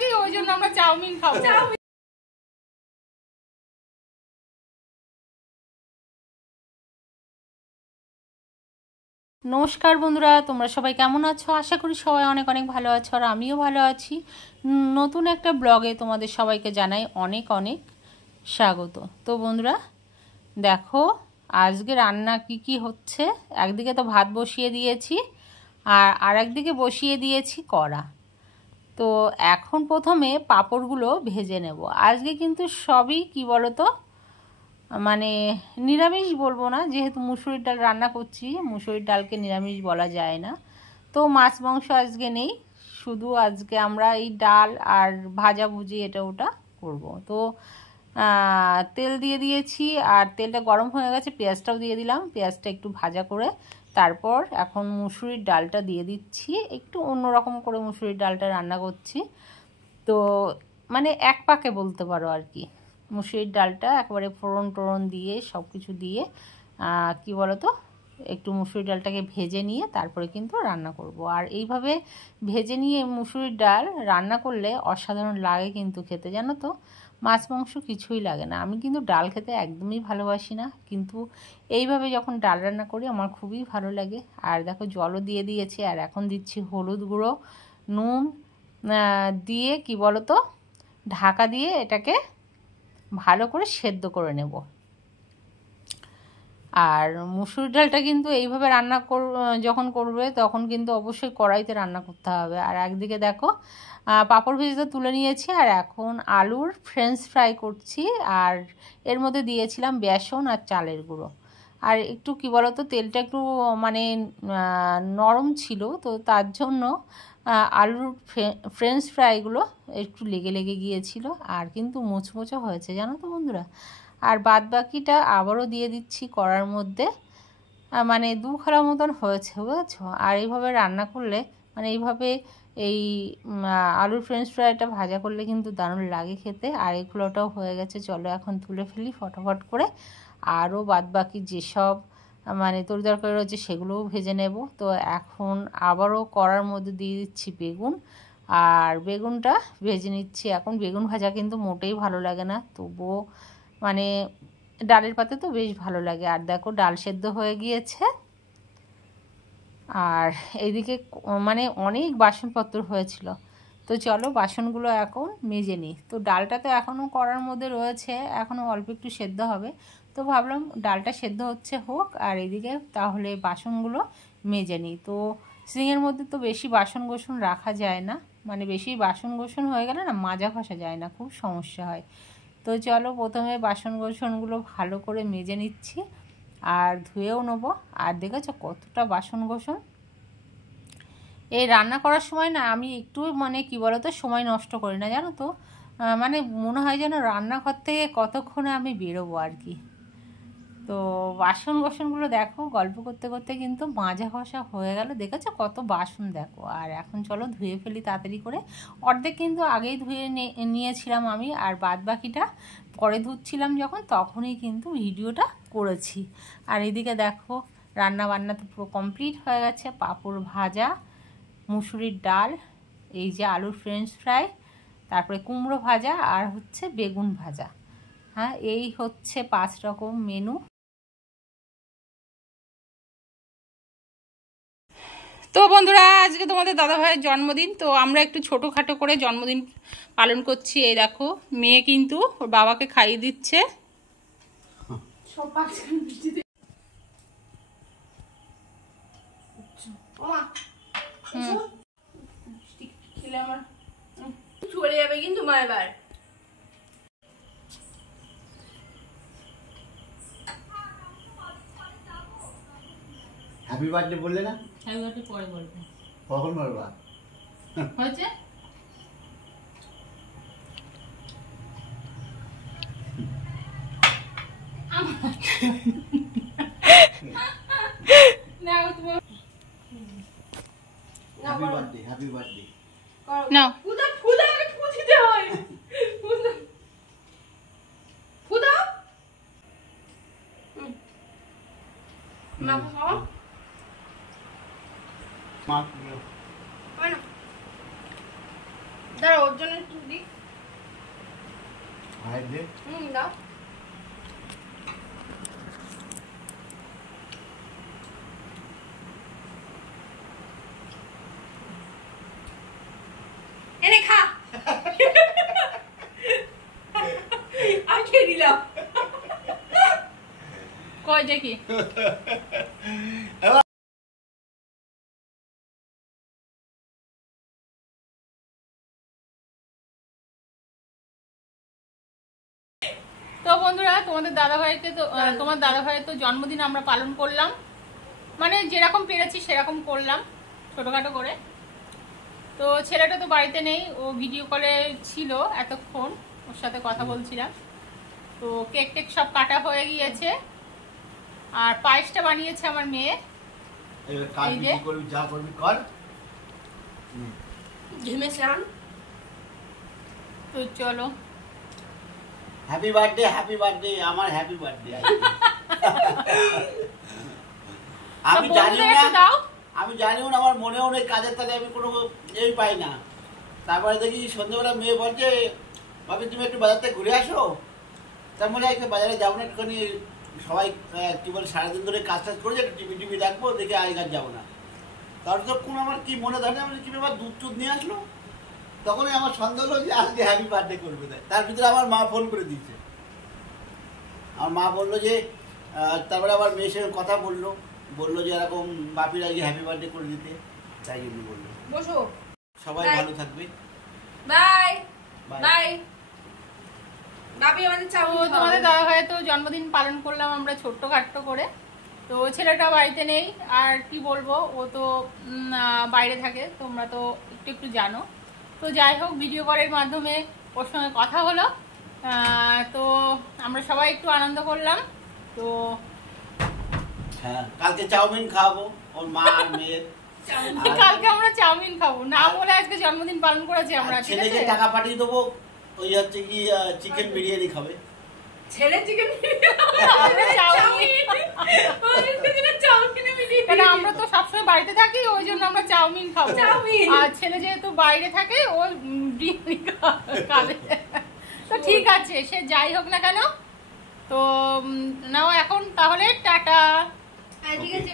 থাকি, ওই জন্য আমরা চাউমিন খাবো। নমস্কার বন্ধুরা, তোমরা সবাই কেমন আছো? আশা করি সবাই অনেক অনেক ভালো আছো, আর আমিও ভালো আছি। নতুন একটা ব্লগে তোমাদের সবাইকে জানাই অনেক অনেক স্বাগত। তো বন্ধুরা দেখো আজকে রান্না কি হচ্ছে। একদিকে তো ভাত বসিয়ে দিয়েছি, আর একদিকে বসিয়ে দিয়েছি কড়া। তো এখন প্রথমে পাঁপড়গুলো ভেজে নেব। আজকে কিন্তু সবই কি বলো তো, মানে নিরামিষ বলবো না, যেহেতু মুসুরির ডাল রান্না করছি, মুসুরির ডালকে নিরামিষ বলা যায় না। তো মাছ মাংস আজকে নেই, শুধু আজকে আমরা এই ডাল আর ভাজা ভুজি এটা ওটা করব। তো তেল দিয়ে দিয়েছি, আর তেলটা গরম হয়ে গেছে, পেঁয়াজটাও দিয়ে দিলাম। পেঁয়াজটা একটু ভাজা করে তারপর এখন মুসুরির ডালটা দিয়ে দিচ্ছি। একটু অন্যরকম করে মুসুরির ডালটা রান্না করছি, তো মানে এক পাকে বলতে পারো আর কি। মুসুরির ডালটা একবারে ফোড়ন টোড়ন দিয়ে সব কিছু দিয়ে কি বলো তো, একটু মুসুরির ডালটাকে ভেজে নিয়ে তারপরে কিন্তু রান্না করব। আর এইভাবে ভেজে নিয়ে মুসুরির ডাল রান্না করলে অসাধারণ লাগে কিন্তু খেতে, জানো তো। মাছ মাংস কিছুই লাগে না। আমি কিন্তু ডাল খেতে একদমই ভালোবাসি না, কিন্তু এইভাবে যখন ডাল রান্না করি আমার খুবই ভালো লাগে। আর দেখো জলও দিয়ে দিয়েছি, আর এখন দিচ্ছি হলুদ গুঁড়ো, নুন দিয়ে কি বলো তো ঢাকা দিয়ে এটাকে ভালো করে সেদ্ধ করে নেব। আর মুসুর ডালটা কিন্তু এইভাবে রান্না যখন করবে তখন কিন্তু অবশ্যই কড়াইতে রান্না করতে হবে। আর একদিকে দেখো পাঁপড় ভেজে তুলে নিয়েছি, আর এখন আলুর ফ্রেঞ্চ ফ্রাই করছি। আর এর মধ্যে দিয়েছিলাম বেসন আর চালের গুঁড়ো। আর একটু কি বলো তো, তেলটা একটু মানে নরম ছিল, তো তার জন্য আলুর ফ্রেঞ্চ ফ্রাইগুলো একটু লেগে লেগে গিয়েছিল, আর কিন্তু মুচমুচো হয়েছে জানো তো বন্ধুরা। আর বাদ বাকিটা আবারও দিয়ে দিচ্ছি কড়ার মধ্যে, মানে দু খালা মতন হয়েছে, বুঝেছো। আর এইভাবে রান্না করলে, মানে এইভাবে এই আলুর ফ্রেঞ্চ ফ্রাইটা ভাজা করলে কিন্তু দারুণ লাগে খেতে। আর এগুলোটাও হয়ে গেছে, চলো এখন তুলে ফেলি ফটাফট করে। আরও বাদ বাকি যেসব মানে তরি তরকারি রয়েছে সেগুলোও ভেজে নেব। তো এখন আবারও কড়ার মধ্যে দিয়ে দিচ্ছি বেগুন, আর বেগুনটা ভেজে নিচ্ছি। এখন বেগুন ভাজা কিন্তু মোটেই ভালো লাগে না, তবুও মানে ডালের পাতে তো বেশ ভালো লাগে। আর দেখো ডাল সেদ্ধ হয়ে গিয়েছে, আর এইদিকে মানে অনেক বাসনপত্র হয়েছিল। তো চলো বাসনগুলো এখন মেজে নিই। তো ডালটা তো এখনও কড়ার মধ্যে রয়েছে, এখনও অল্প একটু সেদ্ধ হবে। তো ভাবলাম ডালটা সেদ্ধ হচ্ছে হোক, আর এদিকে তাহলে বাসনগুলো মেজে নিই। তো সিঙ্কের মধ্যে তো বেশি বাসন কোসন রাখা যায় না, মানে বেশি বাসন কোসন হয়ে গেলে না মাজা ঘষা যায় না, খুব সমস্যা হয়। তো চলো প্রথমে বাসন কোসনগুলো ভালো করে মেজে নিচ্ছি, আর ধুয়েও নেবো। আর দেখেছো কতটা বাসন কোসন। এই রান্না করার সময় না আমি একটু মানে কি বলতো সময় নষ্ট করি না, জানো তো। মানে মনে হয় যেন রান্নাঘর থেকে কতক্ষণে আমি বেরোবো আর কি। তো বাসনগুলো দেখো গল্প করতে করতে কিন্তু মাজা ঘষা হয়ে গেল, দেখেছো কত বাসন দেখো। আর এখন চলো ধুয়ে ফেলি তাড়াতাড়ি করে। অর্ধেক কিন্তু আগেই ধুয়ে নিয়েছিলাম আমি, আর বাদ বাকিটা পরে ধুচ্ছিলাম যখন, তখনই কিন্তু ভিডিওটা করেছি। আর এদিকে দেখো রান্না বান্না তো পুরো কমপ্লিট হয়ে গেছে। পাঁপড় ভাজা, মুসুরির ডাল, এই যে আলুর ফ্রেঞ্চ ফ্রাই, তারপরে কুমড়ো ভাজা, আর হচ্ছে বেগুন ভাজা। হ্যাঁ, এই হচ্ছে 5 রকম মেনু। তো বন্ধুরা আজকে তোমাদের দাদাভাইয়ের জন্মদিন, তো আমরা একটু ছোটোখাটো করে জন্মদিন পালন করছি। এই দেখো মেয়ে কিন্তু ওর বাবাকে খাইয়ে দিচ্ছে। চলে যাবে কিন্তু মা এবার। হ্যাপি বার্থডে বললে না? হ্যাপি বার্থডে পরে বলবো। কখন বলবা? হয়েছে হ্যাপি বার্থডে, হ্যাপি বার্থডে। নাও ফুদা ফুদা আগে ফুদিতে হয়। ফুদা ফুদা মা খাও মা হয় না। দাঁড়া ওর জন্য একটু দিই। ভাই দে। দাও। এনে খা। আমি খেয়ে দিলাম। কই দেখি। তো বন্ধুরা তোমাদের তোমার দাদা ভাইয়ের তো জন্মদিন আমরা পালন করলাম, মানে যেরকম পেরেছি সেরকম করলাম ছোটখাটো করে। তো ছেলেটা তো বাড়িতে নেই, ও ভিডিও কলে ছিল এতক্ষণ, ওর সাথে কথা বলছিলাম। তো কেক টেক সব কাটা হয়ে গিয়েছে, আর পায়েসটা বানিয়েছে আমার মেয়ে। এই যে করবি যা করবি কর। ঘেমেছিলাম। তো চলো হ্যাপি বার্থডে আমার হ্যাপি বার্থডে। আমি জানিও না আমার মনেও নেই, কাজের তালে আমি কোনো এই পাই না। তারপরে দেখি সন্ধ্যেবেলা মেয়ে বলছে ভাবি তুমি একটু বাজার থেকে ঘুরে আসো। তার মানে একটা বাজারে যাবো না, একটুখানি সবাই কি বলে সারাদিন ধরে কাজ টাজ করেছে, একটু টিভি দেখবো, দেখে আজ কাজ যাবো না। তারপর তখন আমার কি মনে ধরে আমি কি ব্যাপার দুধ টুধ নিয়ে আসলো। তখনই আমার সন্দেহ হলো যে আজকে হ্যাপি বার্থডে করবে। তার ভিতরে আমার মা ফোন করে দিয়েছে। আমার মা বললো যে তারপরে আবার মেয়ের সঙ্গে কথা বললো যে এরকম বাপির আজকে হ্যাপি বার্থডে করে দিতে, তাই জন্য বললো। বসো। সবাই ভালো থাকবে। Bye bye. বাবি আমাদের তো চাউমিন তোমাদের দাদা ভাইয়ের তো জন্মদিন পালন করলাম আমরা ছোট্ট করে। তো ছেলেটা বাড়িতে নেই, আর কি বলবো, ও তো বাইরে থাকে, তোমরা তো একটু জানো। তো যাই হোক, ভিডিও কলের মাধ্যমে ওর সঙ্গে কথা হলো। তো আমরা সবাই একটু আনন্দ করলাম। তো হ্যাঁ, কালকে চাউমিন খাওয়াবো ওর মা আর মেয়ের। কালকে আমরা চাউমিন খাবো না বলে আজকে জন্মদিন পালন করেছি আমরা। ছেলেকে টাকা পাঠিয়ে দেবো, ওই হচ্ছে কি চিকেন বিরিয়ানি খাবে। ছেলে চিকেন কারণ আমরা তো সবসময় বাড়িতে থাকি, ওই জন্য আমরা চাউমিন খাবো। আর ছেলে যেহেতু বাইরে থাকে ও বিরিয়ানি খাবে। তো ঠিক আছে, সে যাই হোক না কেন। তো নাও এখন তাহলে টাটা। ঠিক আছে।